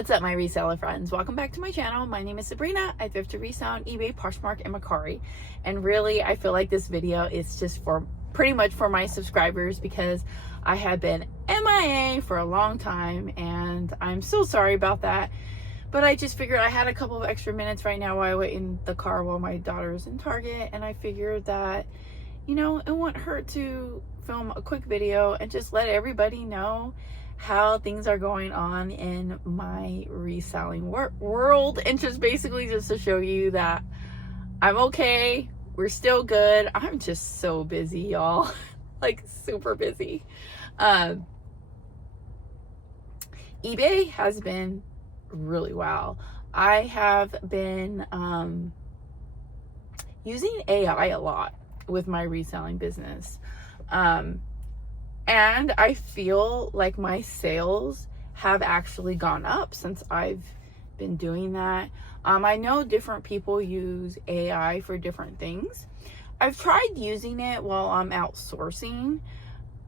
What's up, my reseller friends? Welcome back to my channel. My name is Sabrina. I thrift to resell on eBay, Poshmark, and Mercari. And really, I feel like this video is just for pretty much for my subscribers because I have been MIA for a long time and I'm so sorry about that. But I just figured I had a couple of extra minutes right now while I wait in the car while my daughter's in Target, and I figured that, you know, it wouldn't hurt to film a quick video and just let everybody know how things are going on in my reselling world, and just basically just to show you that I'm okay, we're still good. I'm just so busy, y'all. Like super busy. eBay has been really well. I have been using AI a lot with my reselling business. And I feel like my sales have actually gone up since I've been doing that. I know different people use AI for different things. I've tried using it while I'm outsourcing,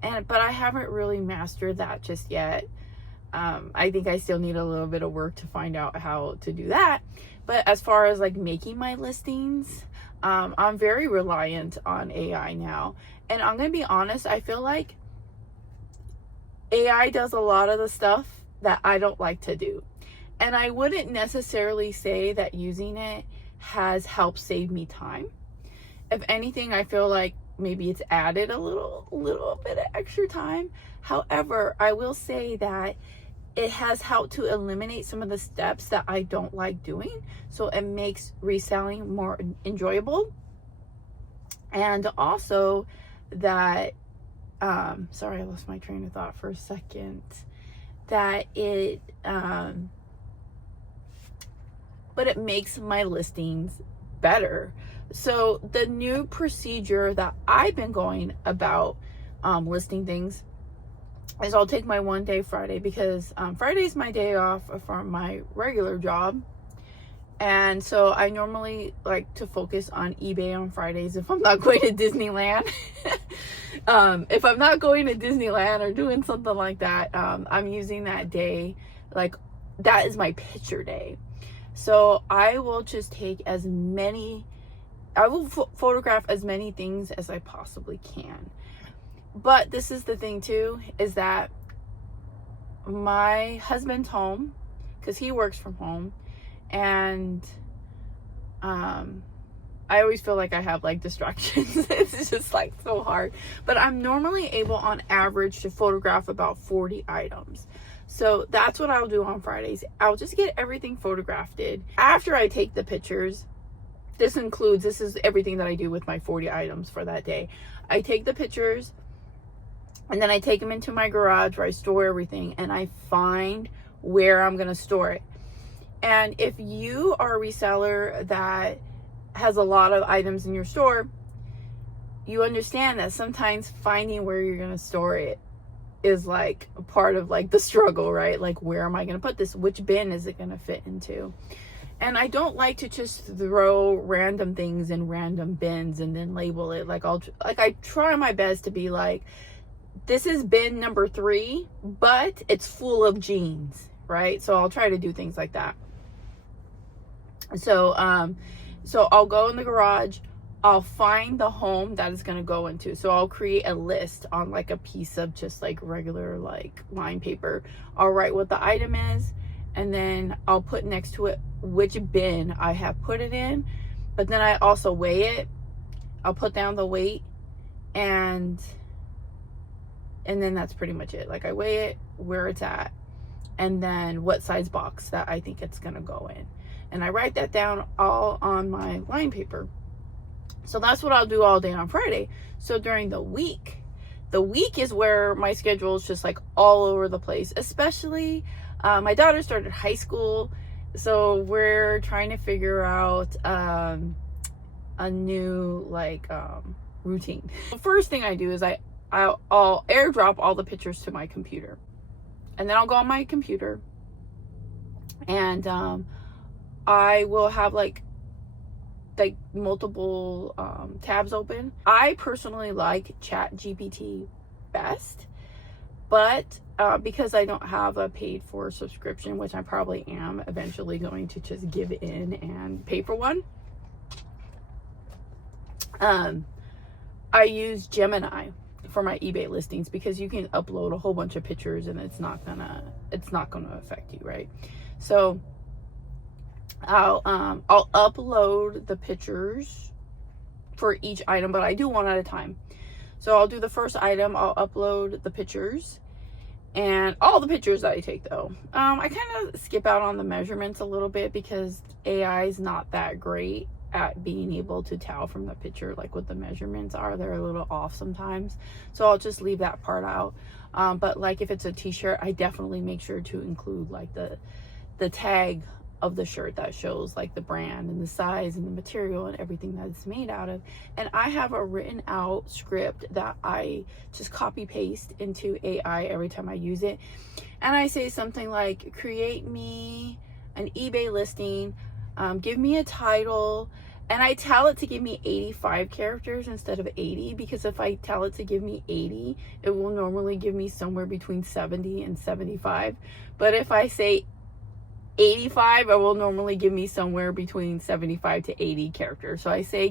but I haven't really mastered that just yet. I think I still need a little bit of work to find out how to do that. But as far as like making my listings, I'm very reliant on AI now. And I'm going to be honest, I feel like AI does a lot of the stuff that I don't like to do. And I wouldn't necessarily say that using it has helped save me time. If anything, I feel like maybe it's added a little bit of extra time. However, I will say that it has helped to eliminate some of the steps that I don't like doing. So it makes reselling more enjoyable. And also that, sorry, I lost my train of thought for a second. That it, but it makes my listings better. So the new procedure that I've been going about listing things is I'll take my one day Friday, because Friday is my day off from my regular job. And so I normally like to focus on eBay on Fridays if I'm not going to Disneyland. If I'm not going to Disneyland or doing something like that, I'm using that day, like that is my picture day. So I will just take as many, I will photograph as many things as I possibly can. But this is the thing too, is that my husband's home because he works from home, and I always feel like I have like distractions. It's just like so hard. But I'm normally able on average to photograph about 40 items. So that's what I'll do on Fridays. I'll just get everything photographed. After I take the pictures, this is everything that I do with my 40 items for that day. I take the pictures and then I take them into my garage where I store everything, and I find where I'm going to store it. And if you are a reseller that has a lot of items in your store, you understand that sometimes finding where you're going to store it is like a part of like the struggle, right? Like, where am I going to put this? Which bin is it going to fit into? And I don't like to just throw random things in random bins and then label it. I try my best to be like, this is bin number 3, but it's full of jeans, right? So I'll try to do things like that. So I'll go in the garage, I'll find the home that it's going to go into. So I'll create a list on like a piece of just like regular like line paper. I'll write what the item is, and then I'll put next to it which bin I have put it in. But then I also weigh it. I'll put down the weight, and then that's pretty much it. Like, I weigh it, where it's at, and then what size box that I think it's going to go in. And I write that down all on my line paper. So that's what I'll do all day on Friday. So during the week is where my schedule is just like all over the place. Especially, my daughter started high school. So we're trying to figure out a new like routine. The first thing I do is I'll airdrop all the pictures to my computer. And then I'll go on my computer and I will have like multiple tabs open. I personally like ChatGPT best, But because I don't have a paid for subscription, which I probably am eventually going to just give in and pay for one, I use Gemini for my eBay listings, because you can upload a whole bunch of pictures and it's not gonna affect you, right? So I'll upload the pictures for each item, but I do one at a time. So I'll do the first item, I'll upload the pictures, and all the pictures that I take though. I kind of skip out on the measurements a little bit, because AI is not that great at being able to tell from the picture like what the measurements are. They're a little off sometimes, so I'll just leave that part out. But like if it's a t-shirt, I definitely make sure to include like the tag of the shirt that shows like the brand and the size and the material and everything that it's made out of. And I have a written out script that I just copy paste into AI every time I use it, and I say something like, create me an eBay listing, give me a title, and I tell it to give me 85 characters instead of 80, because if I tell it to give me 80, it will normally give me somewhere between 70 and 75. But if I say 85, it will normally give me somewhere between 75 to 80 characters. So I say,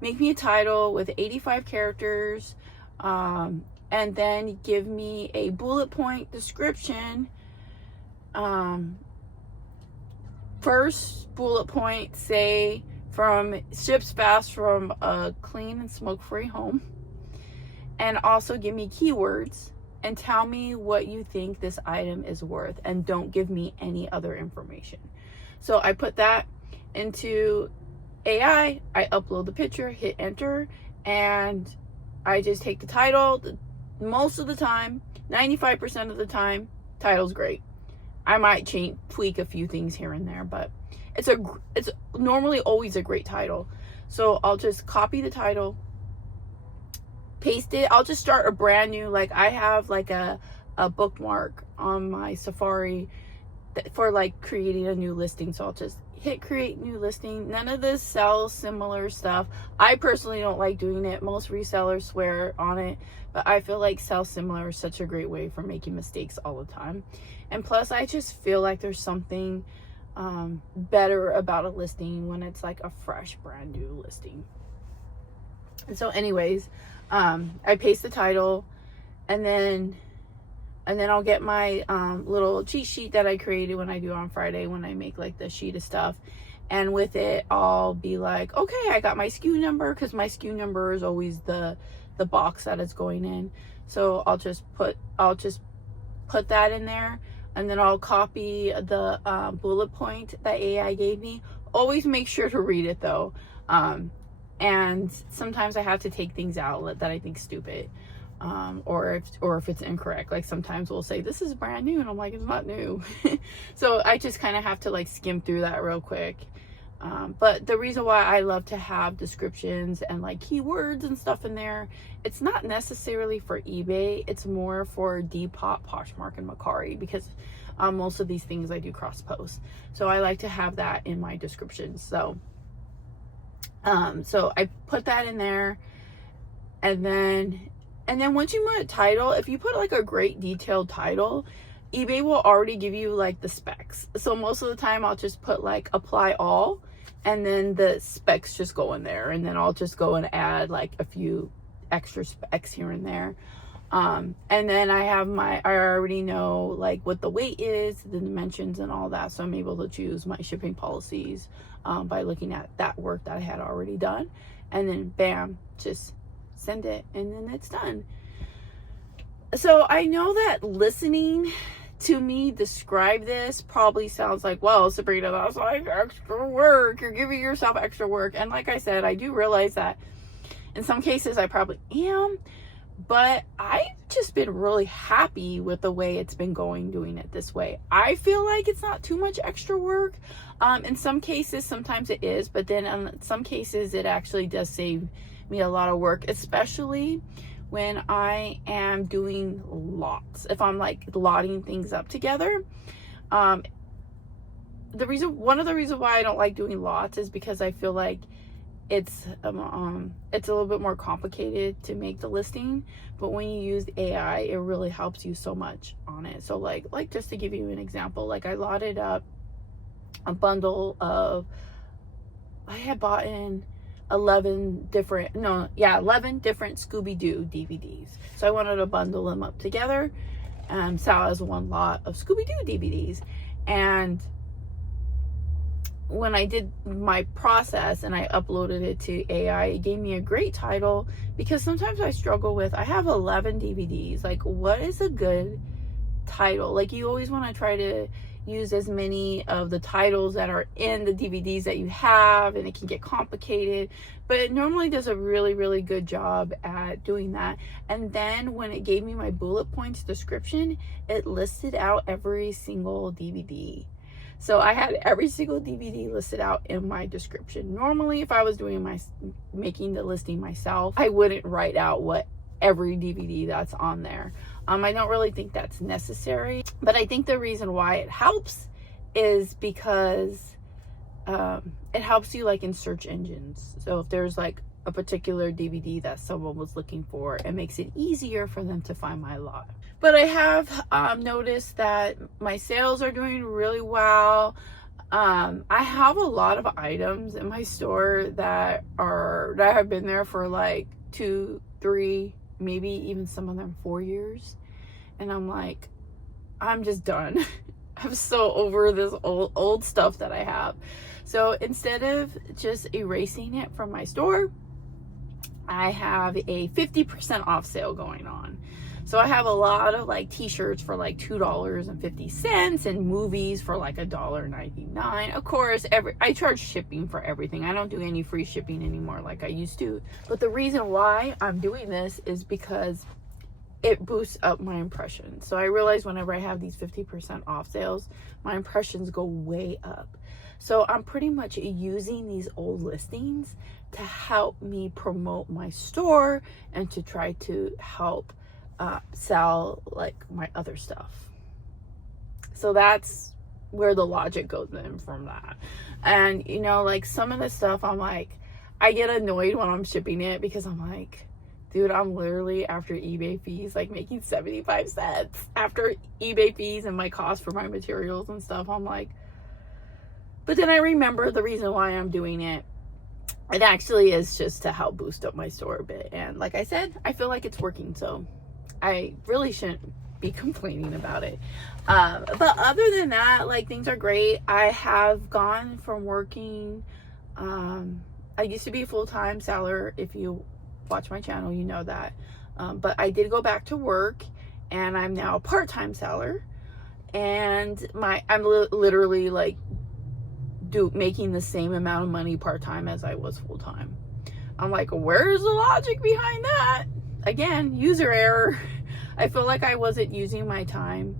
make me a title with 85 characters, and then give me a bullet point description. First bullet point, say, ships fast from a clean and smoke-free home. And also give me keywords and tell me what you think this item is worth, and don't give me any other information. So I put that into AI, I upload the picture, hit enter, and I just take the title. Most of the time, 95% of the time, title's great. I might tweak a few things here and there, but it's normally always a great title. So I'll just copy the title, paste it. I'll just start a brand new, like I have like a bookmark on my Safari for like creating a new listing. So I'll just hit create new listing. None of this sell similar stuff. I personally don't like doing it. Most resellers swear on it, but I feel like sell similar is such a great way for making mistakes all the time. And plus, I just feel like there's something better about a listing when it's like a fresh, brand new listing. And so anyways, I paste the title, and then I'll get my little cheat sheet that I created when I do on Friday, when I make like the sheet of stuff. And with it, I'll be like, okay, I got my SKU number, because my SKU number is always the box that it's going in. So I'll just put that in there. And then I'll copy the bullet point that AI gave me. Always make sure to read it though. And sometimes I have to take things out that I think stupid. Or if it's incorrect. Like sometimes we'll say, this is brand new, and I'm like, it's not new. So I just kind of have to like skim through that real quick. But the reason why I love to have descriptions and like keywords and stuff in there, it's not necessarily for eBay. It's more for Depop, Poshmark, and Mercari, because most of these things I do cross post. So I like to have that in my descriptions. So I put that in there, and then once you put a title, if you put like a great detailed title, eBay will already give you like the specs. So most of the time I'll just put like apply all, and then the specs just go in there, and then I'll just go and add like a few extra specs here and there. And then I already know like what the weight is, the dimensions, and all that. So I'm able to choose my shipping policies by looking at that work that I had already done, and then bam, just send it, and then it's done. So I know that listening to me describe this probably sounds like, well, Sabrina, that's like extra work. You're giving yourself extra work. And like I said, I do realize that in some cases I probably am, but I've just been really happy with the way it's been going, doing it this way. I feel like it's not too much extra work. In some cases, sometimes it is, but then in some cases it actually does save me a lot of work, especially when I am doing lots. If I'm like lotting things up together, one of the reasons why I don't like doing lots is because I feel like it's a little bit more complicated to make the listing, but when you use AI, it really helps you so much on it. So like just to give you an example, like I lotted up a bundle of, I had bought in 11 different Scooby-Doo DVDs. So I wanted to bundle them up together and sell as one lot of Scooby-Doo DVDs. And when I did my process and I uploaded it to AI, it gave me a great title, because sometimes I struggle with, I have 11 DVDs. Like, what is a good title? Like, you always want to try to use as many of the titles that are in the DVDs that you have, and it can get complicated, but it normally does a really, really good job at doing that. And then when it gave me my bullet points description, it listed out every single DVD. So I had every single DVD listed out in my description. Normally, if I was making the listing myself, I wouldn't write out what every DVD that's on there. I don't really think that's necessary, but I think the reason why it helps is because it helps you like in search engines. So if there's like a particular DVD that someone was looking for, it makes it easier for them to find my lot. But I have noticed that my sales are doing really well. I have a lot of items in my store that have been there for like 2, 3, maybe even some of them 4 years. And I'm like, I'm just done. I'm so over this old stuff that I have. So instead of just erasing it from my store, I have a 50% off sale going on. So I have a lot of like t-shirts for like $2.50 and movies for like $1.99. Of course, I charge shipping for everything. I don't do any free shipping anymore like I used to. But the reason why I'm doing this is because it boosts up my impressions. So I realize whenever I have these 50% off sales, my impressions go way up. So I'm pretty much using these old listings to help me promote my store and to try to help sell like my other stuff. So that's where the logic goes in from that. And you know, like some of the stuff, I'm like, I get annoyed when I'm shipping it, because I'm like, dude, I'm literally after eBay fees like making 75 cents after eBay fees and my cost for my materials and stuff. I'm like, but then I remember the reason why I'm doing it. It actually is just to help boost up my store a bit. And like I said, I feel like it's working. So I really shouldn't be complaining about it. But other than that, like things are great. I have gone from working, I used to be a full-time seller. If you watch my channel, you know that. But I did go back to work, and I'm now a part-time seller. And I'm literally like making the same amount of money part-time as I was full-time. I'm like, where's the logic behind that? Again, user error. I feel like I wasn't using my time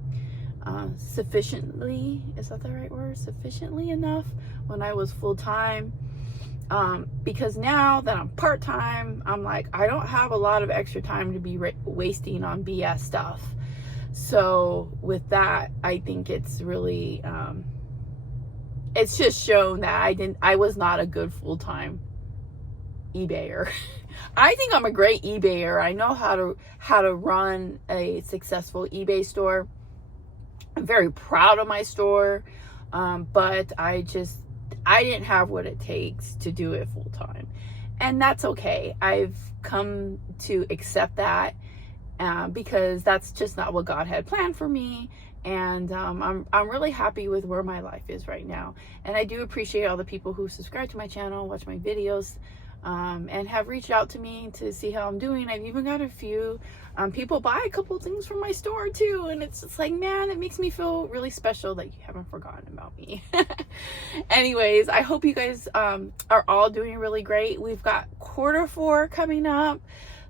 sufficiently, is that the right word? Sufficiently enough when I was full-time. Because now that I'm part-time, I'm like, I don't have a lot of extra time to be wasting on BS stuff. So with that, I think it's really, it's just shown that I was not a good full-time eBayer. I think I'm a great eBayer. I know how to run a successful eBay store. I'm very proud of my store, but I didn't have what it takes to do it full time, and that's okay. I've come to accept that because that's just not what God had planned for me. And I'm really happy with where my life is right now. And I do appreciate all the people who subscribe to my channel, watch my videos, and have reached out to me to see how I'm doing. I've even got a few people buy a couple things from my store too. And it's just like, man, it makes me feel really special that you haven't forgotten about me. Anyways, I hope you guys are all doing really great. We've got Q4 coming up.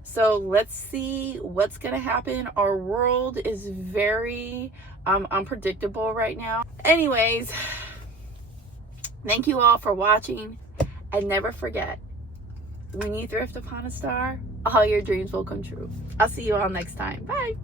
So let's see what's going to happen. Our world is very unpredictable right now. Anyways, thank you all for watching. And never forget, when you thrift upon a star, all your dreams will come true. I'll see you all next time. Bye.